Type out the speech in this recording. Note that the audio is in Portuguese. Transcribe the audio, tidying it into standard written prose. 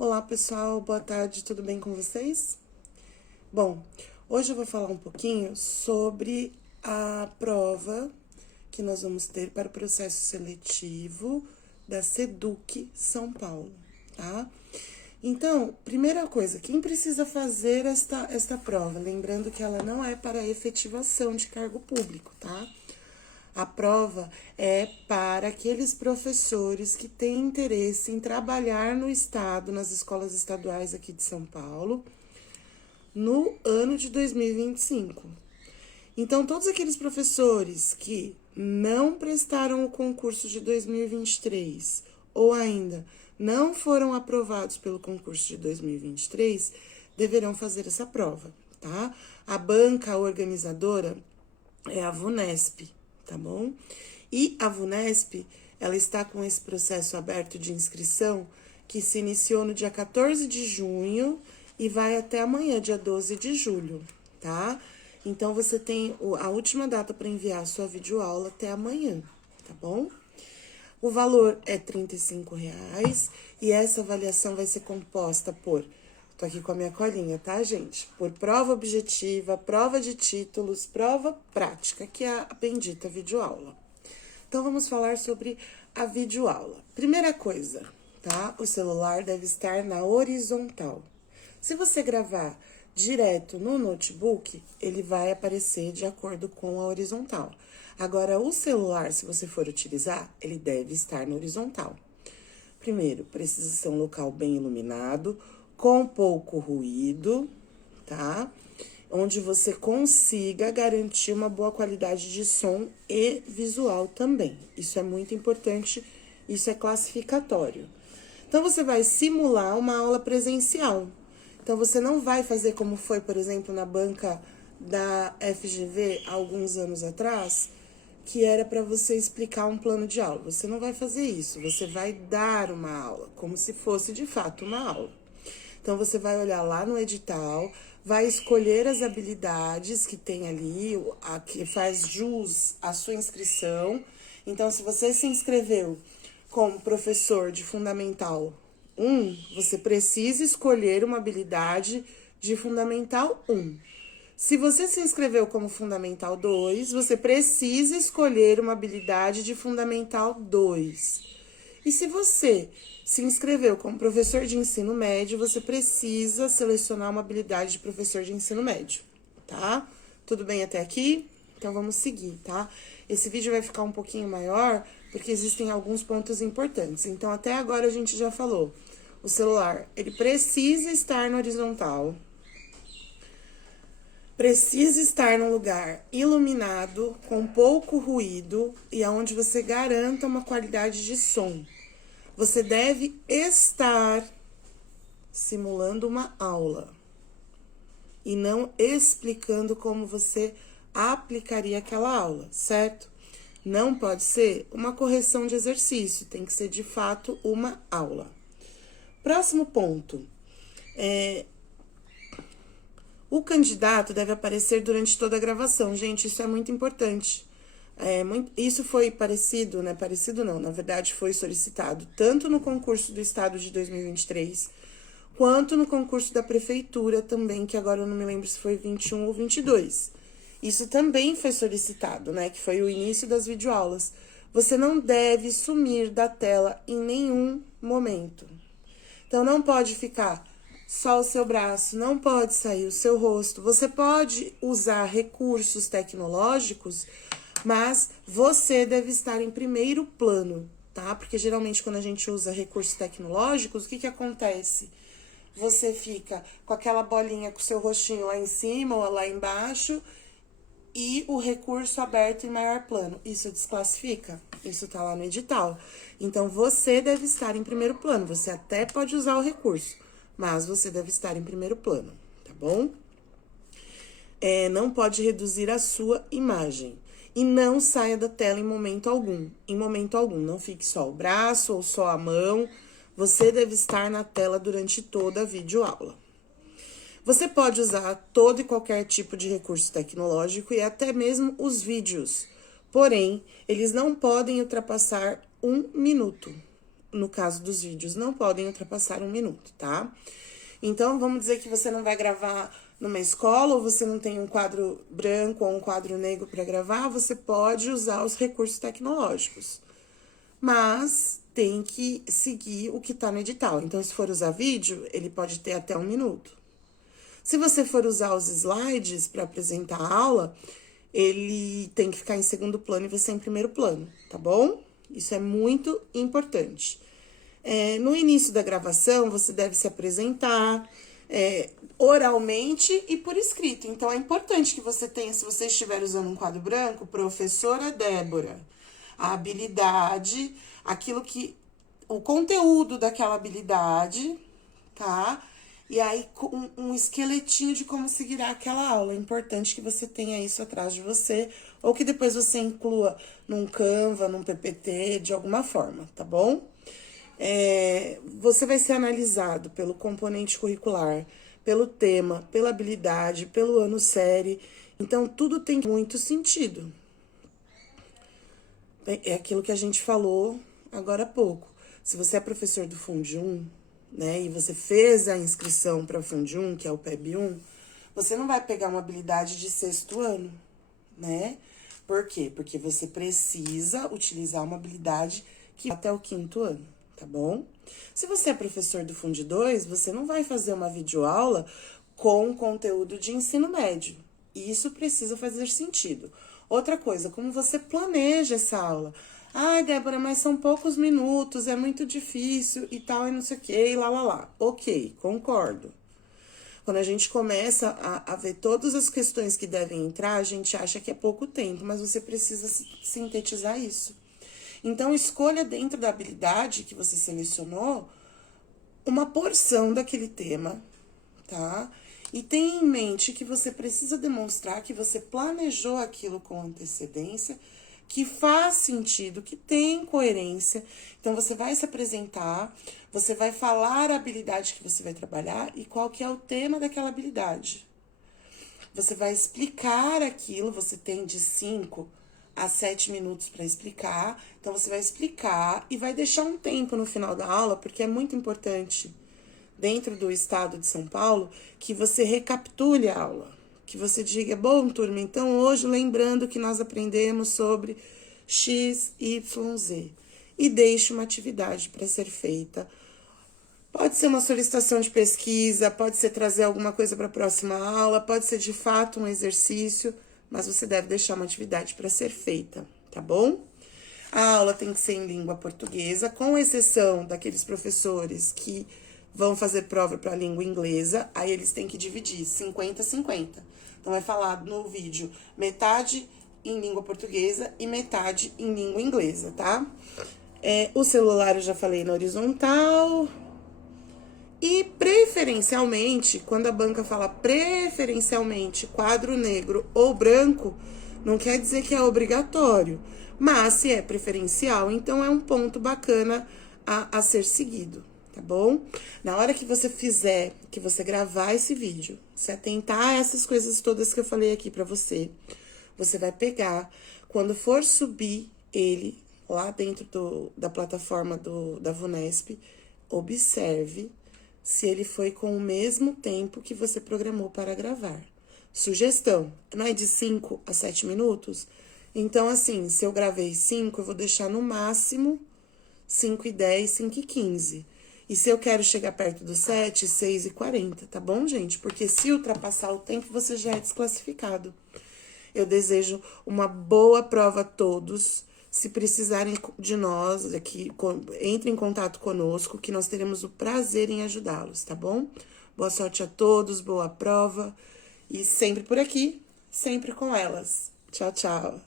Olá pessoal, boa tarde, tudo bem com vocês? Bom, hoje eu vou falar um pouquinho sobre a prova que nós vamos ter para o processo seletivo da SEDUC São Paulo, tá? Então, primeira coisa, quem precisa fazer esta prova? Lembrando que ela não é para efetivação de cargo público, tá? A prova é para aqueles professores que têm interesse em trabalhar no estado, nas escolas estaduais aqui de São Paulo, no ano de 2025. Então, todos aqueles professores que não prestaram o concurso de 2023 ou ainda não foram aprovados pelo concurso de 2023 deverão fazer essa prova, tá? A banca organizadora é a VUNESP, tá bom? E a VUNESP, ela está com esse processo aberto de inscrição que se iniciou no dia 14 de junho e vai até amanhã, dia 12 de julho, tá? Então, você tem a última data para enviar a sua videoaula até amanhã, tá bom? O valor é R$ 35 e essa avaliação vai ser composta por... Tô aqui com a minha colinha, tá, gente? Por prova objetiva, prova de títulos, prova prática, que é a bendita videoaula. Então, vamos falar sobre a videoaula. Primeira coisa, tá? O celular deve estar na horizontal. Se você gravar direto no notebook, ele vai aparecer de acordo com a horizontal. Agora, o celular, se você for utilizar, ele deve estar na horizontal. Primeiro, precisa ser um local bem iluminado, com pouco ruído, tá? Onde você consiga garantir uma boa qualidade de som e visual também. Isso é muito importante, isso é classificatório. Então, você vai simular uma aula presencial. Então, você não vai fazer como foi, por exemplo, na banca da FGV há alguns anos atrás, que era para você explicar um plano de aula. Você não vai fazer isso, você vai dar uma aula, como se fosse de fato uma aula. Então, você vai olhar lá no edital, vai escolher as habilidades que tem ali, a que faz jus à sua inscrição. Então, se você se inscreveu como professor de Fundamental 1, você precisa escolher uma habilidade de Fundamental 1. Se você se inscreveu como Fundamental 2, você precisa escolher uma habilidade de Fundamental 2. E se você se inscreveu como professor de ensino médio, você precisa selecionar uma habilidade de professor de ensino médio, tá? Tudo bem até aqui? Então, vamos seguir, tá? Esse vídeo vai ficar um pouquinho maior, porque existem alguns pontos importantes. Então, até agora a gente já falou. O celular, ele precisa estar no horizontal. Precisa estar num lugar iluminado, com pouco ruído e aonde você garanta uma qualidade de som. Você deve estar simulando uma aula e não explicando como você aplicaria aquela aula, certo? Não pode ser uma correção de exercício, tem que ser de fato uma aula. Próximo ponto. O candidato deve aparecer durante toda a gravação. Gente, isso é muito importante. Isso foi parecido, né? Parecido não, na verdade foi solicitado tanto no concurso do estado de 2023, quanto no concurso da prefeitura também, que agora eu não me lembro se foi 21 ou 22. Isso também foi solicitado, né? Que foi o início das videoaulas. Você não deve sumir da tela em nenhum momento. Então, não pode ficar só o seu braço, não pode sair o seu rosto. Você pode usar recursos tecnológicos, mas você deve estar em primeiro plano, tá? Porque geralmente quando a gente usa recursos tecnológicos, o que acontece? Você fica com aquela bolinha com o seu rostinho lá em cima ou lá embaixo e o recurso aberto em maior plano. Isso desclassifica? Isso tá lá no edital. Então, você deve estar em primeiro plano. Você até pode usar o recurso, mas você deve estar em primeiro plano, tá bom? Não pode reduzir a sua imagem. E não saia da tela em momento algum. Em momento algum. Não fique só o braço ou só a mão. Você deve estar na tela durante toda a videoaula. Você pode usar todo e qualquer tipo de recurso tecnológico e até mesmo os vídeos. Porém, eles não podem ultrapassar 1 minuto. no caso dos vídeos, não podem ultrapassar 1 minuto, tá? Então, vamos dizer que você não vai gravar numa escola, ou você não tem um quadro branco ou um quadro negro para gravar, você pode usar os recursos tecnológicos. Mas tem que seguir o que tá no edital. Então, se for usar vídeo, ele pode ter até 1 minuto. Se você for usar os slides para apresentar a aula, ele tem que ficar em segundo plano e você em primeiro plano, tá bom? Isso é muito importante. No início da gravação, você deve se apresentar oralmente e por escrito. Então, é importante que você tenha, se você estiver usando um quadro branco, professora Débora, a habilidade, o conteúdo daquela habilidade, tá? E aí, com um esqueletinho de como seguirá aquela aula. É importante que você tenha isso atrás de você, ou que depois você inclua num Canva, num PPT, de alguma forma, tá bom? Você vai ser analisado pelo componente curricular, pelo tema, pela habilidade, pelo ano série. Então, tudo tem muito sentido. É aquilo que a gente falou agora há pouco. Se você é professor do Fundi 1, né, e você fez a inscrição para o Fundi 1, que é o PEB 1, você não vai pegar uma habilidade de 6º ano, né? Por quê? Porque você precisa utilizar uma habilidade que vai até o 5º ano, tá bom? Se você é professor do Fundi 2, você não vai fazer uma videoaula com conteúdo de ensino médio. E isso precisa fazer sentido. Outra coisa, como você planeja essa aula? Ai, Débora, mas são poucos minutos, é muito difícil e tal, e não sei o que, e lá. Ok, concordo. Quando a gente começa a ver todas as questões que devem entrar, a gente acha que é pouco tempo, mas você precisa sintetizar isso. Então, escolha dentro da habilidade que você selecionou uma porção daquele tema, tá? E tenha em mente que você precisa demonstrar que você planejou aquilo com antecedência, que faz sentido, que tem coerência. Então, você vai se apresentar, você vai falar a habilidade que você vai trabalhar e qual que é o tema daquela habilidade. Você vai explicar aquilo, você tem de 5 a 7 minutos para explicar. Então, você vai explicar e vai deixar um tempo no final da aula, porque é muito importante, dentro do estado de São Paulo, que você recapitule a aula. Que você diga, bom, turma, então hoje lembrando que nós aprendemos sobre X, Y, Z. E deixe uma atividade para ser feita. Pode ser uma solicitação de pesquisa, pode ser trazer alguma coisa para a próxima aula, pode ser de fato um exercício, mas você deve deixar uma atividade para ser feita, tá bom? A aula tem que ser em língua portuguesa, com exceção daqueles professores que vão fazer prova para a língua inglesa, aí eles têm que dividir 50-50. Então, vai falar no vídeo metade em língua portuguesa e metade em língua inglesa, tá? O celular eu já falei na horizontal. E preferencialmente, quando a banca fala preferencialmente quadro negro ou branco, não quer dizer que é obrigatório. Mas se é preferencial, então é um ponto bacana a ser seguido, tá bom? Na hora que você fizer, que você gravar esse vídeo, se atentar a essas coisas todas que eu falei aqui pra você, você vai pegar, quando for subir ele lá dentro da plataforma da VUNESP, observe se ele foi com o mesmo tempo que você programou para gravar. Sugestão, não é de 5 a 7 minutos? Então, assim, se eu gravei 5, eu vou deixar no máximo 5:10, 5:15. E se eu quero chegar perto do 7, 6:40, tá bom, gente? Porque se ultrapassar o tempo, você já é desclassificado. Eu desejo uma boa prova a todos. Se precisarem de nós aqui, entre em contato conosco, que nós teremos o prazer em ajudá-los, tá bom? Boa sorte a todos, boa prova. E sempre por aqui, sempre com elas. Tchau, tchau.